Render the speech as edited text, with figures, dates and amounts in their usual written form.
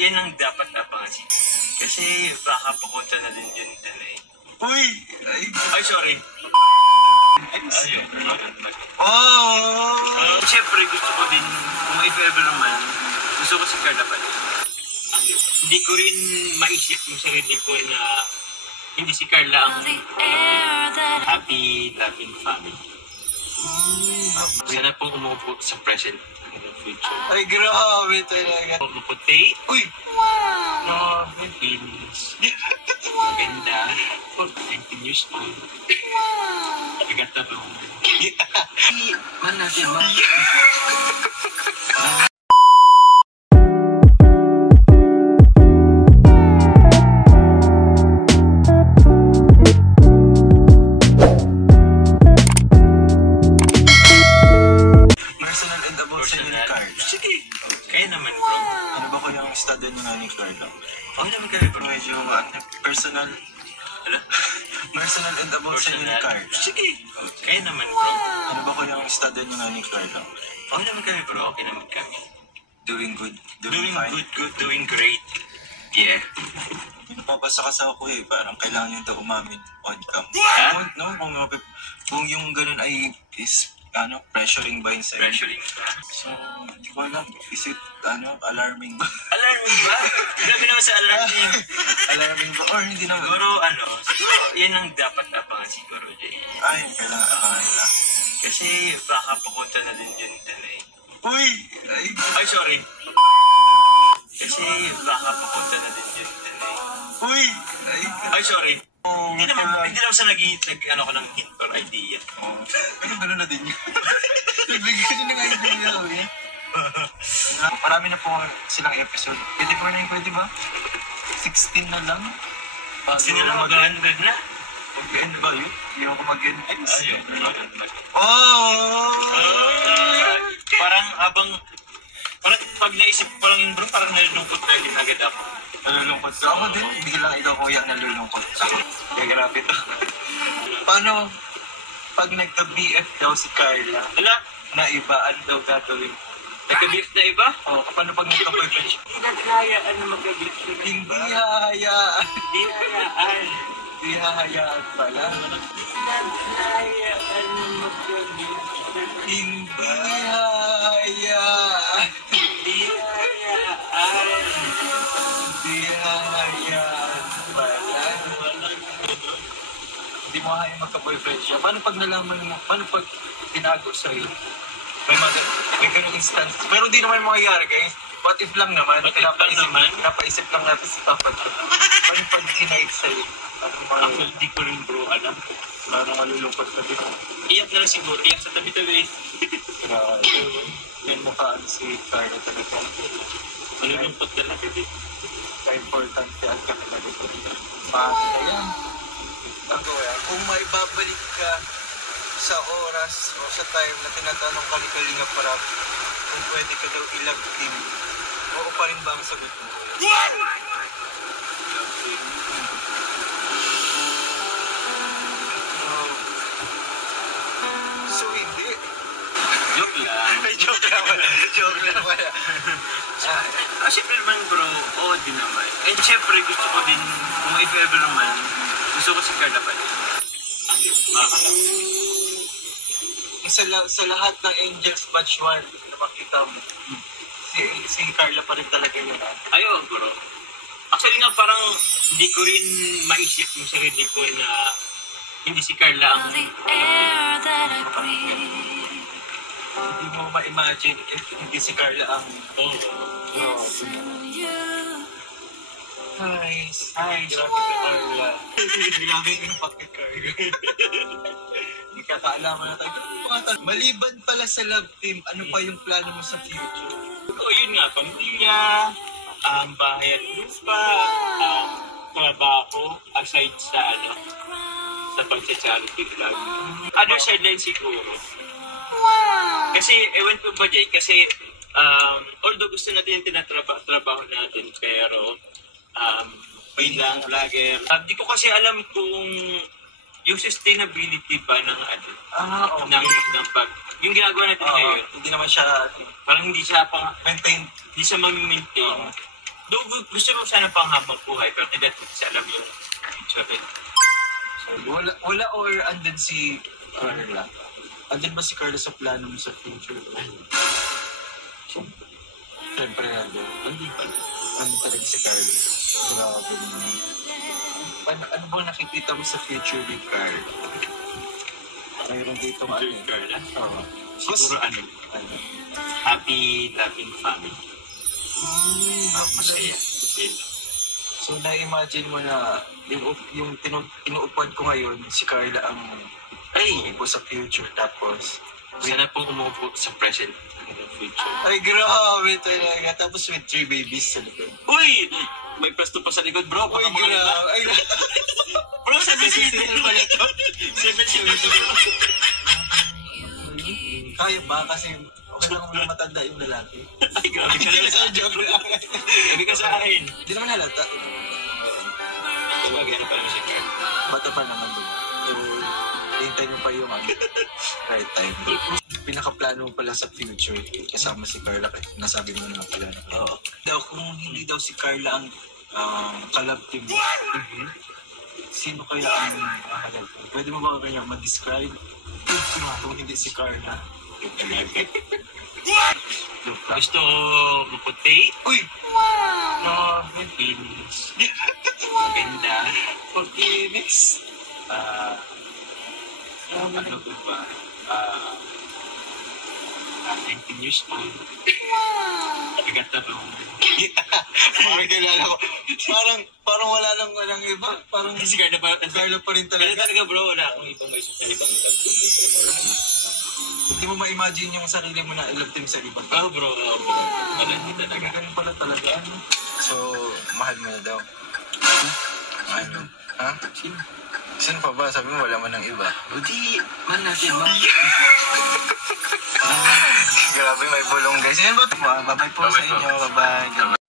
Yan ang dapat abangan siya. Kasi baka papunta na din yun din eh. Uy! Ay, sorry. Ayun. Siyempre, gusto ko din, kung if ever naman, gusto ko si Carla pa din. Hindi ko rin maisip yung sarili ko na hindi si Carla ang happy, loving family. Sana pong umupo sa present and future. Ay, grabe talaga. Maputi. Uy! No, feelings. Maganda. 19 years old. Nagtatanong. Man natin ba? Personal and about sa inyo ni Carl. Sige. Kaya naman, bro. Ano ba ko yung study nyo nga ni Carl? Okay naman kami, bro. Medyo personal. Personal and about sa inyo ni Carl. Sige. Kaya naman, bro. Ano ba ko yung study nyo nga ni Carl? Okay naman kami, bro. Okay naman kami. Doing good. Doing fine. good. Doing great. Yeah. Napapasa ka sa ako eh. Parang kailangan nyo daw umamin on cam. Ha? No, kung yung ganun ay is pressuring ba yun sa inyo? Pressuring ba? So, hindi ko alam. Is it, alarming ba? Alarming ba? Grabe naman sa alarming. Alarming ba? Or hindi naman? Siguro, yan ang dapat abangan siguro, Jay. Ay, kailangan abangan nila. Kasi baka papunta na din yun din eh. Uy! Ay, sorry. Kasi baka papunta na din yun din eh. Uy! Ay, sorry. Hindi naman sa nag-ano ko ng hint or idea. Pero gano'n na din yun. Nagbigay ko ng idea eh. Marami na po silang episode. Pwede po na yun, pwede ba? 16 na lang. Sino lang mag-100 na? Mag-end ba yun? Hindi ako mag-end. Ayun. Parang pag naisip ko lang yun bro, parang nalulungkot na din agad ako. Nalulungkot ka? Ako din. Biglang ikaw kuya nalulungkot. Kaya grabe to. Paano pag nagka-BF daw si Carla? Wala. Na iba, ano daw gagawin? Nagka-beef na iba? Oo, paano pag nagka-boyfriend siya? Naghahayaan na mag-beef na iba. Hindi hahayaan. Hindi hahayaan. Hindi hahayaan pala. Naghahayaan na mag-beef. Hindi hahayaan. Hindi hahayaan. Hindi hahayaan pala. Hindi mo hahayaan magka-boyfriend siya. Paano pag nalaman mo? Paano pag tinago sa'yo? May ganung instance. Pero di naman mangyayari guys. What if lang naman? Pinapaisip lang natin si Papa Joe. Paano pag tinight sa'yo? Actually, di ko rin bro alam. Parang malulungkot na din. Iyak na lang siguro. Iyak sa tabi-tabi. Grabe. Yan mukhaan si Carla talaga. Malulungkot ka lang. Ka-importante at kakalaga talaga. Paano na yan? Kung maibabalik ka sa oras o sa time na tinatanong ka ni Kalinga Prab kung pwede ka daw i-love team, oo pa rin ba ang sagot mo? What? Love team. So hindi. Joke lang. Joke lang wala. Joke lang wala. Siyempre naman bro, oo din naman. And siyempre gusto ko din, kung if ever naman, gusto ko si Carla pa din. Sa lahat ng Angels Batch 1 na makita mo, si Carla pa rin talaga yun. Ayun bro. Actually nga parang hindi ko rin maisip yung sarili ko na hindi si Carla ang hindi mo ma-imagine if hindi si Carla ang Nice. Hi, grabe ka Carla. Grabe yung pakit Carla. Hindi ka kaalaman na tayo. Maliban pala sa love team, ano pa yung plano mo sa future? yun nga, pamilya, bahay at lupa, trabaho, aside sa sa pag-charity vlog. Other sideline siguro. Kasi, ewan ko ba Jay, kasi although gusto natin yung tinatrabaho natin, pero bilang vlogger, di ko kasi alam kung yung sustainability ba ng ng pag yung ginagawa natin ngayon, hindi naman siya parang hindi siya maintain, hindi siya ma-maintain Though gusto mo sana pang habang buhay, pero hindi kasi alam yung future eh. Wala or andun si Carla? Andun ba si Carla sa plano mo sa future? Siyempre andun. Andun pa. Andun talaga si Carla. Grabe naman. Ano bang nakikita mo sa future with Carla? Mayroon dito nga Future Carla? Oo. Siguro ano, happy, loving family. Masaya. So, na-imagine mo na yung inuupuan ko ngayon, si Carla ang uupo sa future. Tapos, Sana pong umupo sa present and the future. ay grabe talaga. Tapos with 3 babies sa likod. Uy! May pwesto pa sa likod, bro. Uy, Baka mga grabe. Ay, Bro, 7-seater pala ito. 7-seater. kaya ba? Kasi okay lang kung matanda yung lalaki. Ay, grabe ka Hindi na na sa joke lang. Sabi ka sa akin. Hindi naman halata. Diba, gano'n pa naman si Carl. Bata pa naman din. So, hintay mo pa yung right time. Pinakaplano mo pala sa future kasama si Carla. Nasabi mo naman pala. Oo. Daw, kung hindi daw si Carla ang kalab team mo, sino kaya ang halab mo? Pwede mo ba kanya ma-describe? Kung hindi si Carla. Gusto ko maputi. Uy! No, may feelings. Maganda. Pag-inis! Ano ko ba? 19 years old. Taga-tarong. Parang kilala ko. Parang walang iba. Parang Si Carla pa. Carla pa rin Kaya talaga. talaga bro, wala akong ibang maisip na ibang Hindi mo ma-imagine yung sarili mo na love team sa iba. bro, wala hindi talaga. Ganun pala talaga. Ano? So, mahal mo na daw. Mahal mo. Ha? Sino pa ba? Sabi mo wala man ng iba. O di, man natin ba? Grabe, may bulong guys. Yan ba? Bye-bye po sa inyo. Bye-bye.